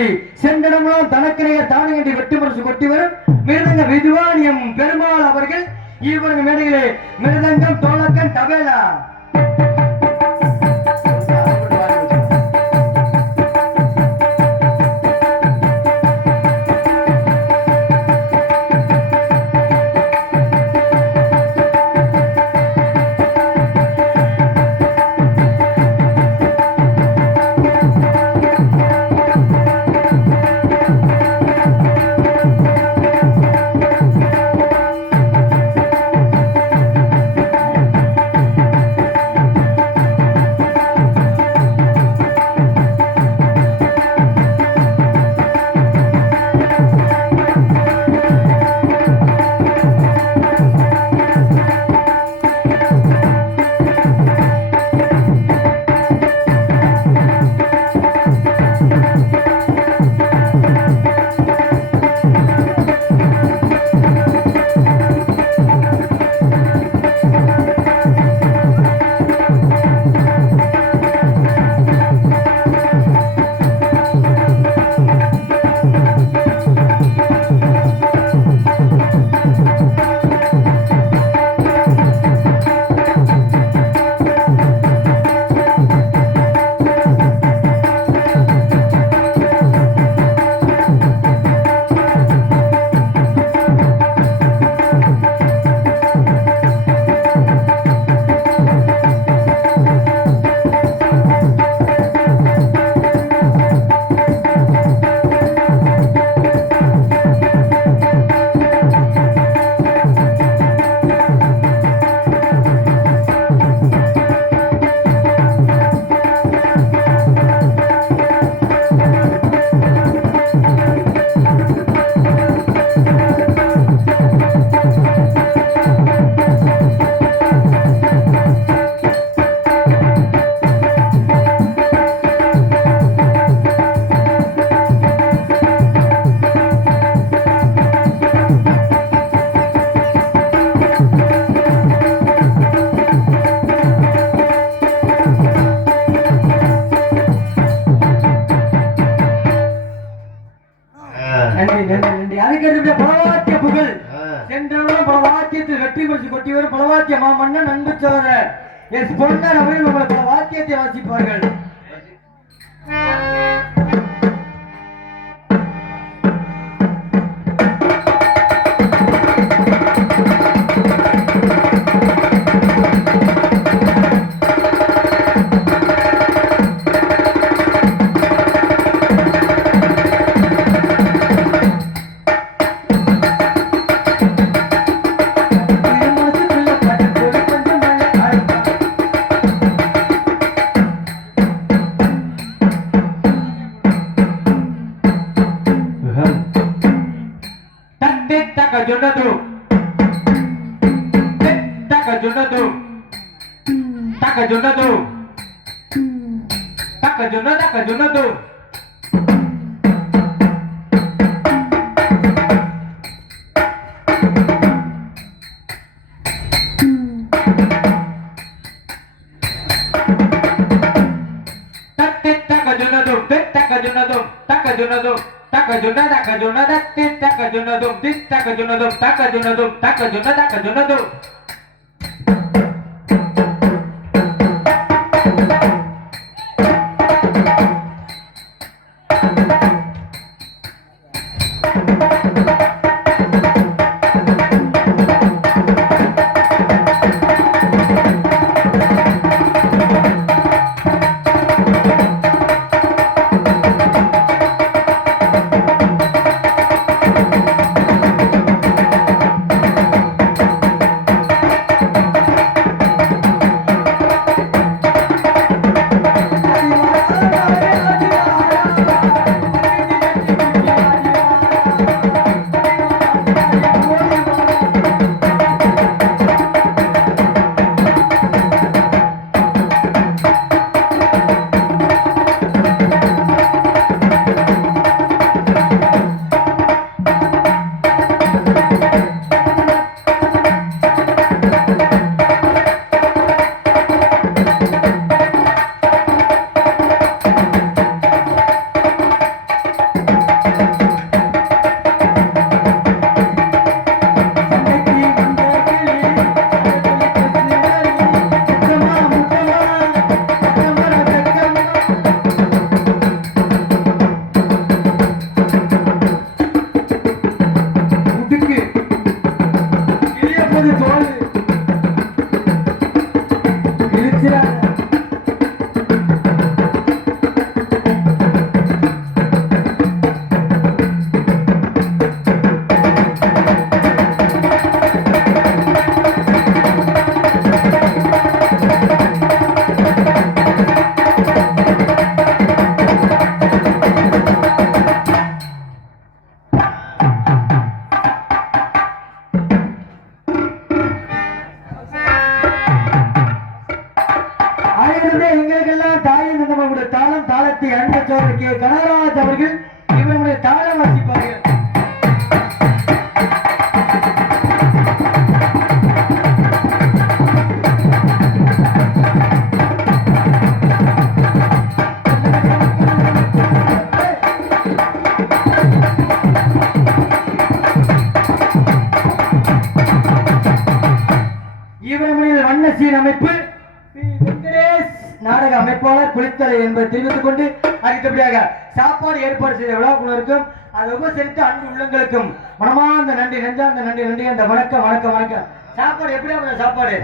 நிகழ்ச்சி சென்றடமெல்லாம் தனக்கிறைய தானியண்டி வெற்றி முரசு கொட்டி வரும் மிருதங்க வித்வானியம் பெருமாள் அவர்கள் இவரது மேடையிலே மிருதங்கம் தோலக்கன் தபேலா மன்னன் அன்பு சோதரர் எஸ் பொன்னர் அவர்கள் உங்களுக்கு வாக்கியத்தை வாசிப்பார்கள். அடுத்தபடியாக எங்களுக்கெல்லாம் தாயின் நம்மளுடைய தாளம் தாளத்தை அன்பச்சோர் கே கனகராஜ் அவர்கள் இவருடைய தாளம் வாசிப்பார்கள். அமைப்பு நாடக அமைப்பாளர் குளித்தலை என்பதை தெரிவித்துக் கொண்டு அடுத்தபடியாக சாப்பாடு ஏற்பாடு செய்த விழாக்குழுவிற்கும் அதை உபசரித்து அன்பு உள்ளங்களுக்கும் மனமார்ந்த நன்றி நெஞ்சார்ந்த நன்றி நன்றி அந்த வணக்கம் வணக்கம் வணக்கம். சாப்பாடு எப்படியா சாப்பாடு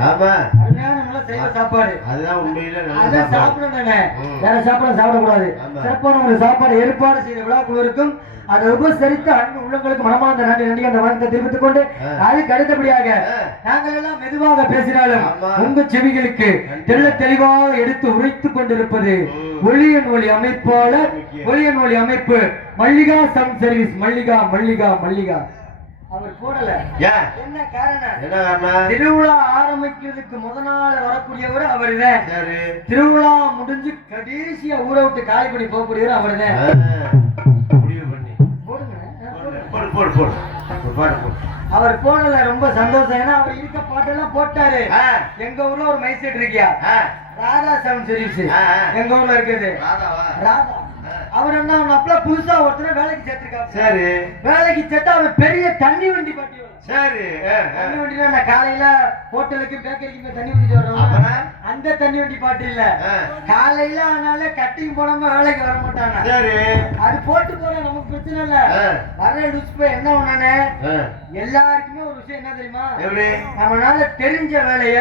சாப்பாடு அதுதான் உண்மையில அதான் சாப்பிடணும் தானே, வேற சாப்பாடு சாப்பிடக்கூடாது. சிறப்பான ஒரு சாப்பாடு ஏற்பாடு செய்த விழாக்குழுவிற்கும் அதை உபசரித்து அன்பு உள்ளங்களுக்கு மனமார்ந்த நன்றி நன்றி அந்த வணக்கத்தை தெரிவித்துக் கொண்டு அதுக்கு அடுத்தபடியாக நாங்கள் எல்லாம் மெதுவாக பேசினாலும் உங்க செவிகளுக்கு தெள்ள தெளிவாக எடுத்து உரைத்துக் கொண்டிருப்பது ஒளியன் ஒளி அமைப்பாளர் ஒளியன் ஒளி அமைப்பு மல்லிகா சம் சர்வீஸ் மல்லிகா மல்லிகா மல்லிகா. அவர் போடல என்ன காரணம்? திருவிழா ஆரம்பிக்கிறதுக்கு முத நாள் வரக்கூடியவர் அவர்தான். திருவிழா முடிஞ்சு கடைசியா ஊரை விட்டு காலி பண்ணி போகக்கூடியவர் அவர்தான். அவர் போடல ரொம்ப சந்தோஷம். ஏன்னா அவர் இருக்க பாட்டெல்லாம் போட்டாரு. எங்க ஊர்ல ஒரு மைசெட் இருக்கியா ராதா சவுண்ட் சர்வீஸ் எங்க ஊர்ல இருக்குது ராதா. அவர் என்ன அப்பல புதுசா ஒருத்தர வேலைக்கு சேர்த்திருக்காரு. சரி வேலைக்கு சேர்த்தா அவன் பெரிய தண்ணி வண்டி பாட்டி. சரி தண்ணி வண்டினா நான் காலையில ஹோட்டலுக்கு பேக்கரிக்கு தண்ணி ஊத்திட்டு வரோம். அந்த தண்ணி வண்டி பாட்டு இல்ல, காலையில ஆனால கட்டிங் போடாம வேலைக்கு வர மாட்டாங்க. சரி அது போட்டு போற நமக்கு பிரச்சனை இல்ல. வர லுஸ் போய் என்ன பண்ணானே எல்லாருக்குமே ஒரு விஷயம் என்ன தெரியுமா, நம்மளால தெரிஞ்ச வேலைய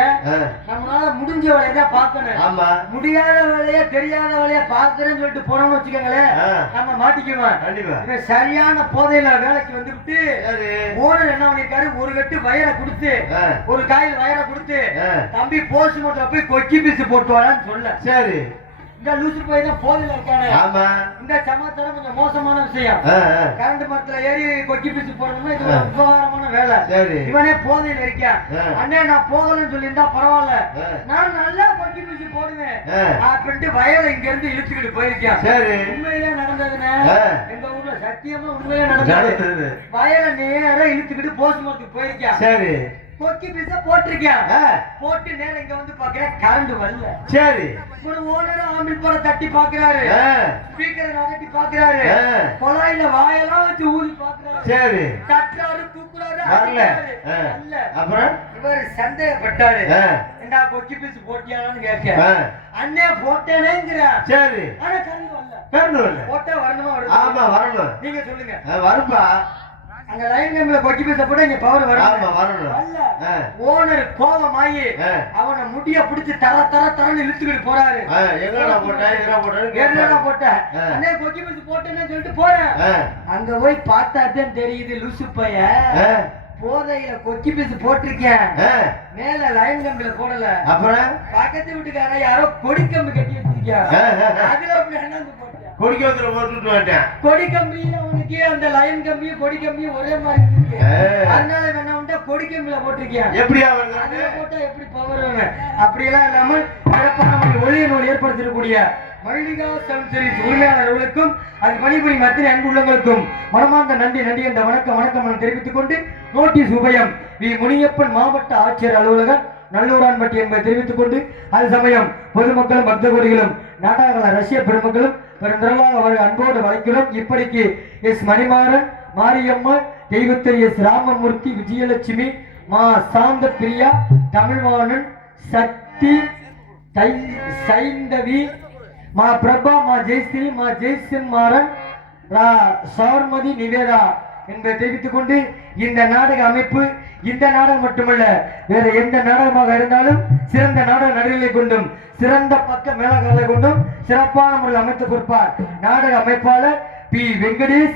நம்மளால முடிஞ்ச வேலையை தான் பார்க்கணும். முடியாத வேலைய தெரியாத வேலைய பார்க்கறேன்னு சொல்லிட்டு போனோம்னு வச்சுக்கோங்களேன், நம்ம மாட்டிக்குவோம். சரியான போதையில வேலைக்கு வந்துவிட்டு ஓனர் என்ன பண்ணிருக்காரு, ஒரு கட்டு வயரை கொடுத்து ஒரு காயில் வயரை கொடுத்து தம்பி போஸ்ட் மோட்டர் போய் கொக்கி பீஸ் போட்டு வரான்னு சொல்ல. சரி இந்த லூசு போய் தான் போதையில இருக்கானே. இந்த சமாச்சாரம் கொஞ்சம் மோசமான விஷயம். கரண்ட் மரத்துல ஏறி கொக்கி பீஸ் போடணும்னா இது ஒரு உபகாரமான வேலை. இவனே போதையில இருக்கான். அண்ணே நான் போகலன்னு சொல்லியிருந்தா பரவாயில்ல, நான் நல்லா கொக்கி பீஸ் போடுவேன் அப்படின்ட்டு வயலை இங்க இருந்து இழுத்துக்கிட்டு போயிருக்கான். உண்மையிலே நடந்ததுன்னு எங்க ஊர்ல சத்தியமா உண்மையிலே நடந்தது. வயலை நேரம் இழுத்துக்கிட்டு போஸ்ட் மார்க்கு போயிருக்கான். சரி கொக்கி பீஸ போட்டிருக்கேன். போட்டு நேரம் இங்க வந்து பாக்குறேன் கரண்ட் வரல. சரி ஒரு ஓனர் ஆம்பிள் போட தட்டி பாக்குறாரு, ஸ்பீக்கரை நகட்டி பாக்குறாரு, குழாயில வாயெல்லாம் வச்சு ஊதி பாக்குறாரு. சரி தட்டுறாரு தூக்குறாரு வரல. அப்புறம் இவர் சந்தேகப்பட்டாரு, என்ன கொக்கி பீஸ் போட்டியான்னு கேட்க. அண்ணே போட்டேனேங்கிற. சரி ஆனா கரண்ட் வரல. கரண்ட் வரல போட்டா வரணுமா? ஆமா வரணும். நீங்க சொல்லுங்க. வரும்பா அங்க லைன் கம்பில கொக்கி பீஸ போட இங்க பவர் வரும். ஆமா வரணும். ஓனர் கோவமாயி அவனை முடிய பிடிச்சு தர தர தரன்னு இழுத்துக்கிட்டு போறாரு. எங்கடா போட்ட எங்கடா போட்ட எங்கடா போட்ட அண்ணே கொக்கி பீஸ் போட்டேன்னு சொல்லிட்டு போறேன். அங்க போய் பார்த்தாதான் தெரியுது லூசு பையன் போதையில கொக்கி பீஸ் போட்டிருக்கேன், மேல லைன் கம்பில போடல. அப்புறம் பக்கத்து வீட்டுக்கார யாரோ கொடி கம்பி கட்டி வச்சிருக்கேன், அதுல அப்படி என்ன போட்டேன் கொடி கம்பில போட்டுட்டு வந்துட்டேன். கொடி கம்பியில உனக்கு அந்த லைன் கம்பியும் கொடி கம்பியும் ஒரே மாதிரி இருக்கு, அதனால என்ன உண்டா கொடி கம்பில போட்டிருக்கேன். எப்படியா அதுல போட்டா எப்படி பவர்? அப்படியெல்லாம் இல்லாமல் சிறப்பான ஒளிய நூல் ஏற்படுத்திருக்கக்கூடிய மல்லிகா சவுண்ட் சர்வீஸ் உரிமையாளர்களுக்கும் அது பணிபுரியும் அத்தனை அன்புள்ளங்களுக்கும் மனமார்ந்த நன்றி நன்றி என்ற வணக்கம் வணக்கம் தெரிவித்துக் கொண்டு நோட்டீஸ் உபயம் வி முனியப்பன் மாவட்ட ஆட்சியர் அலுவலகம் நல்லூரான்பட்டி என்பதை தெரிவித்துக் கொண்டு அது சமயம் பொதுமக்களும் பக்த கோடிகளும் நாடக ரஷ்ய பெருமக்களும் பெருந்திரளாக அவர்கள் அன்போடு வளைக்கிறோம். இப்படிக்கு எஸ் மணிமாறன், மாரியம்மாள், தெய்வத்திரி எஸ் ராமமூர்த்தி, விஜயலட்சுமி, மா சாந்த பிரியா, தமிழ்வாணன், சக்தி, சைந்தவி, மா பிரபா, மா ஜெயஸ்ரீ, மா ஜெய்சன் மாறன், சவர்மதி, நிவேதா என்பதை தெரிவித்துக் கொண்டு இந்த நாடக அமைப்பு இந்த நாடகம் மட்டுமல்ல வேற எந்த நாடகமாக இருந்தாலும் சிறந்த நாடக நடிகர்களை கொண்டும் சிறந்த பக்க மேலங்களை கொண்டும் சிறப்பான முறையில் அமைத்து கொடுப்பார் நாடக அமைப்பாளர் P Venkatesh,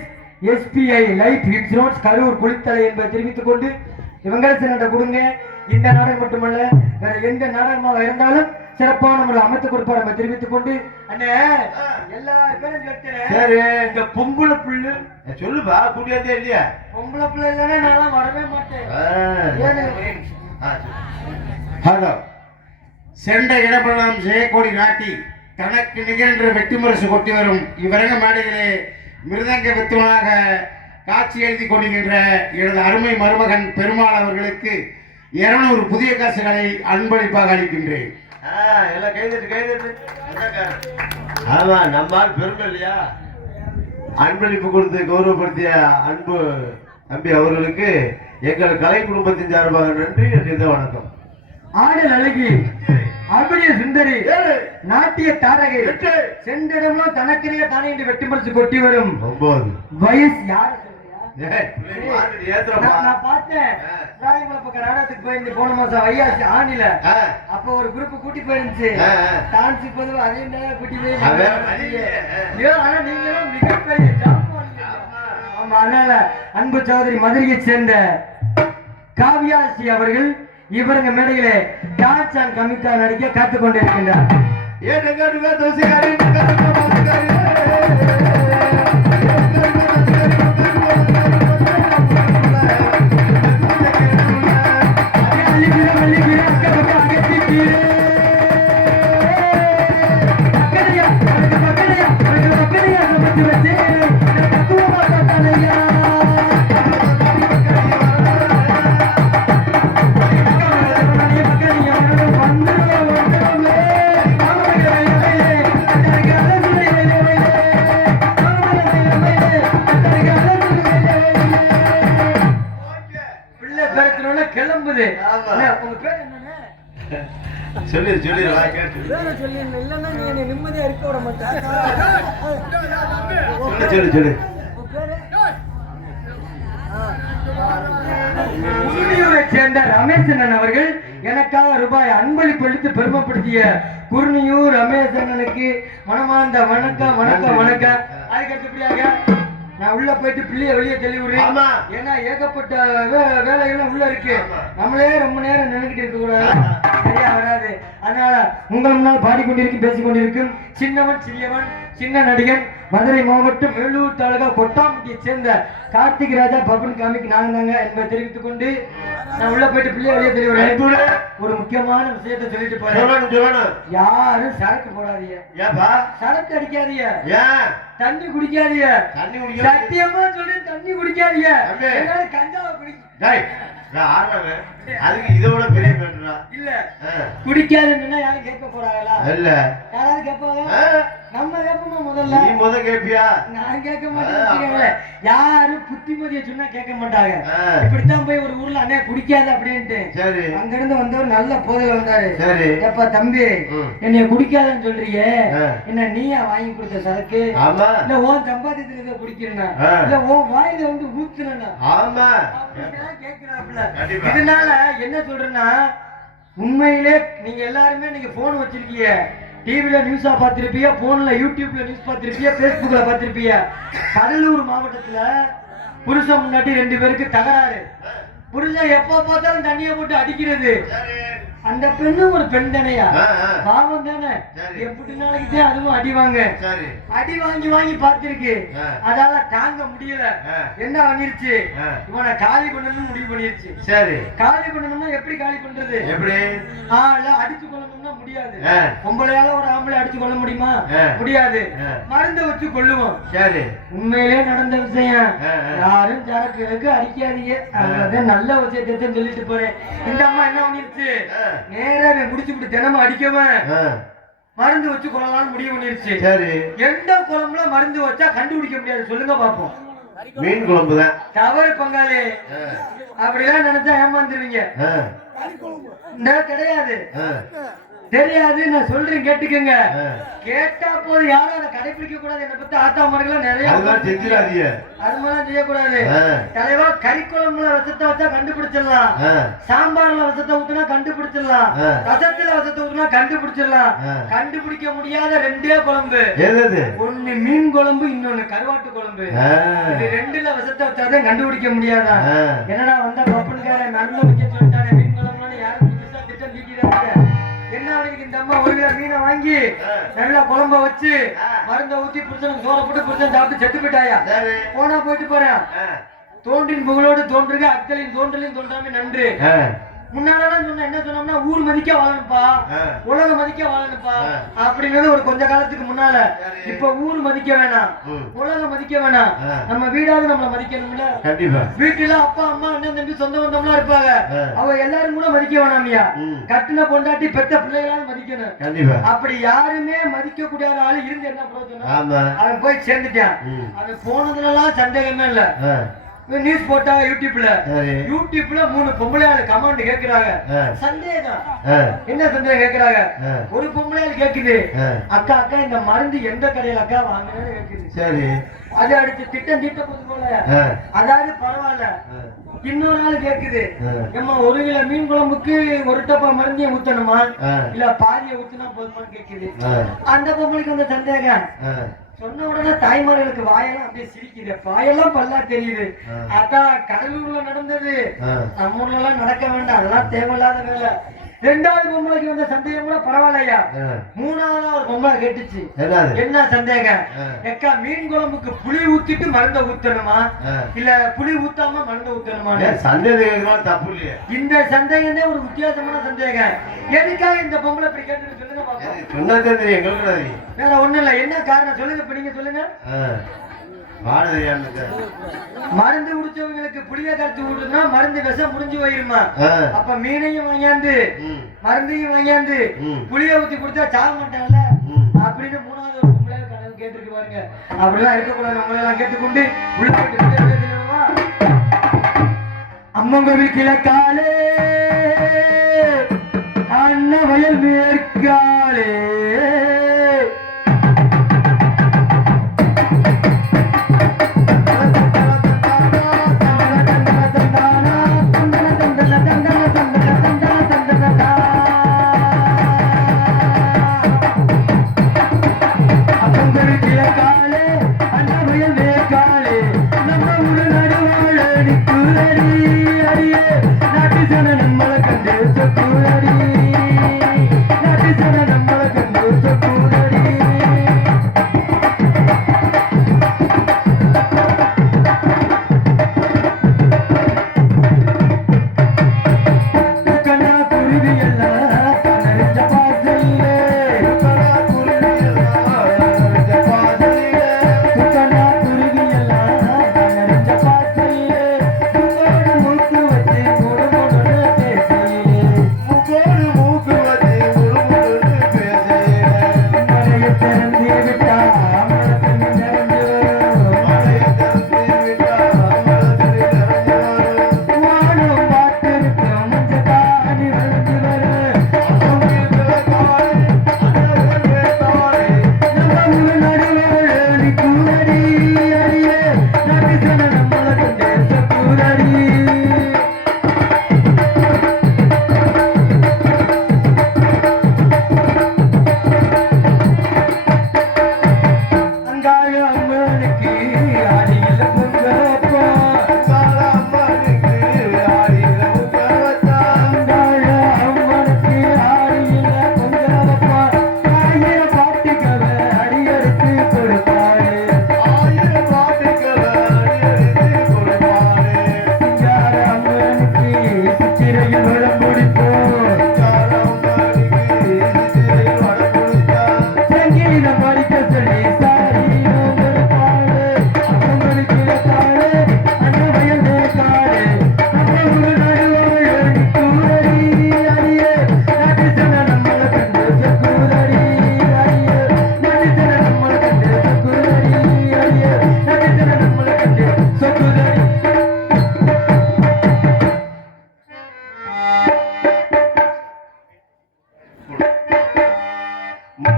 SPI life insurance Karur Kulithalai என்பதை தெரிவித்துக் கொண்டு இவங்களை சிறந்த கொடுங்க. இந்த நாடகம் மட்டுமல்ல வேற எந்த நாடகமாக இருந்தாலும் சிறப்பான முறையில் அமைத்து கொடுப்பார் என்பதை தெரிவித்துக் கொண்டு அண்ணே எல்லாரும் சரி இந்த பொம்பளை புள்ளு சொல்லுப்பா கூட்டியாதே இல்லையா? பொம்பளை புள்ள இல்லைன்னா நான் வரவே மாட்டேன். ஹலோ சென்ற இடமெல்லாம் செய்யக்கோடி நாட்டி தனக்கு நிகழ்ன்ற வெற்றி முரசு கொட்டி வரும் இவ்வரங்க மேடையிலே மிருதங்க வித்துவனாக காட்சி எழுதி கொண்டிருக்கின்ற எனது அருமை மருமகன் பெருமாள் அவர்களுக்கு 200 புதிய காசுகளை அன்பளிப்பாக அளிக்கின்றேன். எல்லாம் கைதட்டு ஆமா நம்மால் பெருமை இல்லையா? அன்பளிப்பு கொடுத்து கௌரவப்படுத்திய அன்பு தம்பி அவர்களுக்கு எங்கள் கலை குடும்பத்தின் சார்பாக நன்றி. வணக்கம். ஆடல் அழகி அபிநய சுந்தரி நாட்டிய தாரகை சென்றிடமும் தனக்கிறைய தானே என்று வெட்டி மறைச்சு கொட்டி வரும் 9 வயசு யாரு நான் பார்த்தேன். நாடகத்துக்கு போயிருந்து போன மாசம் வையாசி ஆணில அப்ப ஒரு குரூப் கூட்டி போயிருந்துச்சு டான்ஸ் பொதுவா அதே கூட்டி போய் ஆனா நீங்களும் மிகப்பெரிய ஆமா. அதனால அன்பு சகோதரி மதுரையை சேர்ந்த காவியாசி அவர்கள் இவருங்க மேடையிலே டான்ஸ் அண்ட் கமிட்டா நடிக்க காத்துக் கொண்டிருக்கின்றார். கிளம்புது. சொல்லி இல்லன்னா நீ என்ன நிம்மதியா இருக்க விட மாட்டேன். சேர்ந்த ரமேசன் அவர்கள் எனக்காக ரூபாய் அன்பளிப்பு அளித்து பெருமைப்படுத்திய குர்னியூர் ரமேசனுக்கு மனமார்ந்த வணக்கம் வணக்கம் வணக்கம். அதுக்கு அடுத்தபடியாக நான் உள்ள போயிட்டு பிள்ளைய வெளியே தள்ளி விடுறேன். ஏன்னா ஏகப்பட்ட வேலைகளும் உள்ள இருக்கு. நம்மளே ரொம்ப நேரம் நினைக்கிட்டு இருக்க கூடாது, சரியா வராது. அதனால உங்கள் முன்னால் பாடிக்கொண்டிருக்கும் பேசிக் கொண்டிருக்கும் சின்னவன் சிறியவன் சின்ன நடிகன் மதுரை மாவட்டம் வேலூர் தாலுகா கொட்டாம்பட்டியை சேர்ந்த கார்த்திக் ராஜா பபன் காமிக்கு நாங்க தாங்க என்பதை தெரிவித்துக் கொண்டு நான் உள்ள போயிட்டு பிள்ளைய வெளியே தள்ளி விடுறேன். ஒரு முக்கியமான விஷயத்தை சொல்லிட்டு போறேன். யாரும் சரக்கு போடாதீங்க, சரக்கு அடிக்காதீங்க, தண்ணி குடிக்காதீங்க, சத்தியமா சொல்றேன் தண்ணி குடிக்காதீங்க, கஞ்சாவை குடிக்க அதுக்கு இதோட பெரிய இல்ல குடிக்காதுன்னா யாரும் கேட்க போறாங்களா? இல்ல யாராவது கேட்பாங்க? நம்ம கேட்போமா? முதல்ல நீ முத கேட்பியா? நான் கேட்க மாட்டேன். யாரும் புத்திமதியை சொன்னா கேட்க மாட்டாங்க. இப்படித்தான் போய் ஒரு ஊர்ல அண்ணே குடிக்காது அப்படின்ட்டு சரி அங்க இருந்து வந்தவர் நல்ல போதையில வந்தாரு. சரி எப்ப தம்பி என்னைய குடிக்காதுன்னு சொல்றீங்க, என்ன நீயா வாங்கி கொடுத்த சரக்கு? இல்ல உன் சம்பாதியத்துல குடிக்கிறேன்னா இல்ல உன் வாயில வந்து ஊத்துனா? ஆமா கேட்கிறாப்புல. இதனால என்ன சொல்றேன்னா உண்மையிலே நீங்க எல்லாருமே நீங்க போன் வச்சிருக்கீங்க, டிவில நியூஸா பார்த்திருப்பீங்க, போன்ல யூடியூப்ல நியூஸ் பார்த்திருப்பீங்க, பேஸ்புக்ல பார்த்திருப்பீங்க. கடலூர் மாவட்டத்துல புருஷன் முன்னாடி 2 பேருக்கு தகராறு. புருஷன் எப்ப பார்த்தாலும் தண்ணியை போட்டு அடிக்கிறது. அந்த பெண்ணு ஒரு பெண் தானையா, பாவம் தானே, எப்படி நாளைக்கு அதுவும் அடி வாங்க அடி வாங்கி வாங்கி பார்த்திருக்கு. அதால தாங்க முடியல, என்ன பண்ணிருச்சு, இவனை காலி பண்ணணும்னு முடிவு பண்ணிருச்சு. சரி காலி பண்ணணும்னா எப்படி காலி பண்றது? எப்படி அடிச்சு கொள்ளணும்னா முடியாது. பொம்பளையால ஒரு ஆம்பளை அடிச்சு கொள்ள முடியுமா? முடியாது. மருந்து வச்சு கொள்ளுவோம். சரி உண்மையிலே நடந்த விஷயம். யாரும் சரக்கு அடிக்காதீங்க, அதான் நல்ல விஷயத்தை சொல்லிட்டு போறேன். இந்த அம்மா என்ன பண்ணிருச்சு, நேரா முடிச்சுட்டு தினமும் அடிக்கவன் மருந்து வச்சு கொள்ளலாம்னு முடிவு பண்ணிருச்சு. சரி எந்த குழம்புல மருந்து வச்சா கண்டுபிடிக்க முடியாது சொல்லுங்க பாப்போம்? மீன் குழம்பு தான். தவறு பங்காளி, அப்படிலாம் நினைச்சா ஏமாந்துருவீங்க. கிடையாது தெரியாது, நான் சொல்றேன் கேட்டுக்கங்க. கேட்டா போது யாரும் அதை கடைபிடிக்க கூடாது. என்னை பத்தி ஆத்தா மரங்கள்லாம் நிறைய அதுமாதிரி செய்யக்கூடாது. தலைவா கறி குழம்புல ரசத்தை வச்சா கண்டுபிடிச்சிடலாம், சாம்பார்ல ரசத்தை ஊத்துனா கண்டுபிடிச்சிடலாம், ரசத்துல ரசத்தை ஊத்துனா கண்டுபிடிச்சிடலாம். கண்டுபிடிக்க முடியாத 2 குழம்பு, ஒண்ணு மீன் குழம்பு, இன்னொன்னு கருவாட்டு குழம்பு. இது 2ல ரசத்தை வச்சாதான் கண்டுபிடிக்க முடியாதா? என்னடா வந்தா பப்பனுக்கார நல்ல விஷயம் சொல்லிட்டானே, மீன் குழம்புன்னு யாரும் புதுசா திட்டம் தீக்கிறாங்க. என்ன இந்த அம்மா 1 கிலோ மீனை வாங்கி நல்லா குழம்ப வச்சு மருந்த ஊத்தி புருஷனுக்கு சோற போட்டு புருஷன் சாப்பிட்டு செத்து போயிட்டாயா? போனா போயிட்டு போறேன். தோன்றின் புகழோடு தோன்றுக, அக்களின் தோன்றலின் தோன்றாம நன்று. முன்னாலதான் சொன்ன என்ன சொன்னோம்னா ஊர் மதிக்க வாழணுப்பா, உலக மதிக்க வாழணுப்பா அப்படிங்கிறது ஒரு கொஞ்ச காலத்துக்கு முன்னால. இப்ப ஊர் மதிக்க வேணாம், உலக மதிக்க வேணாம், நம்ம வீடாவது நம்மள மதிக்கணும்ல. கண்டிப்பா வீட்டுல அப்பா அம்மா அண்ணன் தம்பி சொந்த பந்தம்லாம் இருப்பாங்க, அவங்க எல்லாரும் கூட மதிக்க வேணாமியா. கட்டின பொண்டாட்டி பெத்த பிள்ளைகளாவது மதிக்கணும். கண்டிப்பா அப்படி யாருமே மதிக்க கூடாத ஆளு இருந்து என்ன பிரயோஜனம்? ஆமா அவன் போய் சேர்ந்துட்டான். அவன் போனதுல எல்லாம் சந்தேகமே இல்ல. நியூஸ் போட்டாங்க யூடியூப்ல, யூடியூப்ல 3 பொம்பளை ஆளு கமெண்ட் கேக்குறாங்க. சந்தேகம் என்ன சந்தேகம் கேக்குறாங்க? ஒரு பொம்பளை ஆளு கேக்குது, அக்கா அக்கா இந்த மருந்து எந்த கடையில அக்கா வாங்குறேன்னு கேக்குது. சரி அது அடுத்து திட்டம் தீட்ட போது போல, அதாவது பரவாயில்ல. இன்னொரு ஆள் கேக்குது, ஏம்மா 1 கிலோ மீன் குழம்புக்கு 1 டப்பா மருந்திய ஊத்தணுமா இல்ல பாதிய ஊத்துனா போதுமான்னு கேக்குது. அந்த பொம்பளைக்கு வந்து சந்தேகம். சொன்ன உடனே தாய்மார்களுக்கு வாயெல்லாம் அப்படியே சிரிக்குது, வாயெல்லாம் பல்லா தெரியுது. அதான் கடலூர்ல நடந்தது, நம்ம ஊர்ல எல்லாம் நடக்க வேண்டாம், அதெல்லாம் தேவையில்லாத வேலை. 2வது பொம்பளைக்கு வந்த சந்தேகம் கூட பரவாயில்லையா. 3வது ஒரு பொம்பளை கேட்டுச்சு, என்ன சந்தேகம்? எக்கா மீன் குழம்புக்கு புளி ஊத்திட்டு மருந்த ஊத்தணுமா இல்ல புளி ஊத்தாம மருந்த ஊத்தணுமா? சந்தேகம் தப்பு இல்லையா? இந்த சந்தேகமே ஒரு வித்தியாசமான சந்தேகம். எதுக்காக இந்த பொம்பளை இப்படி கேட்டு சொல்லுங்க பாப்போம். சொன்னா தெரியும் எங்களுக்கு வேற ஒண்ணும் இல்ல, என்ன காரணம் சொல்லுங்க, இப்ப நீங்க சொல்லுங்க. மருந்து குடிச்சவங்களுக்கு புளிய கருத்து விடுனா மருந்து விஷம் முடிஞ்சு போயிருமா? அப்ப மீனையும் வாங்கியாந்து மருந்தையும் வாங்கியாந்து புளிய ஊத்தி குடிச்சா சாக மாட்டாங்கல்ல அப்படின்னு 3வது ஒரு பொம்பளை கனவு கேட்டுருக்கு பாருங்க. அப்படிலாம் இருக்கக்கூடாது, நம்மளெல்லாம் கேட்டுக்கொண்டு உள்ள போயிட்டு அம்மங்கோவில் கிழக்காலே அண்ண வயல் மேற்காலே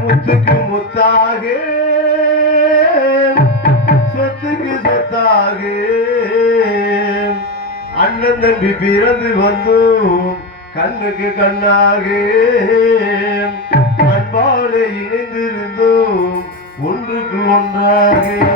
முத்துக்கு முத்தாக சொத்துக்கு சொத்தாக அண்ணன் தம்பி பிறந்து வந்தும் கண்ணுக்கு கண்ணாக அன்பாலே இணைந்திருந்தோம் ஒன்றுக்கு ஒன்றாக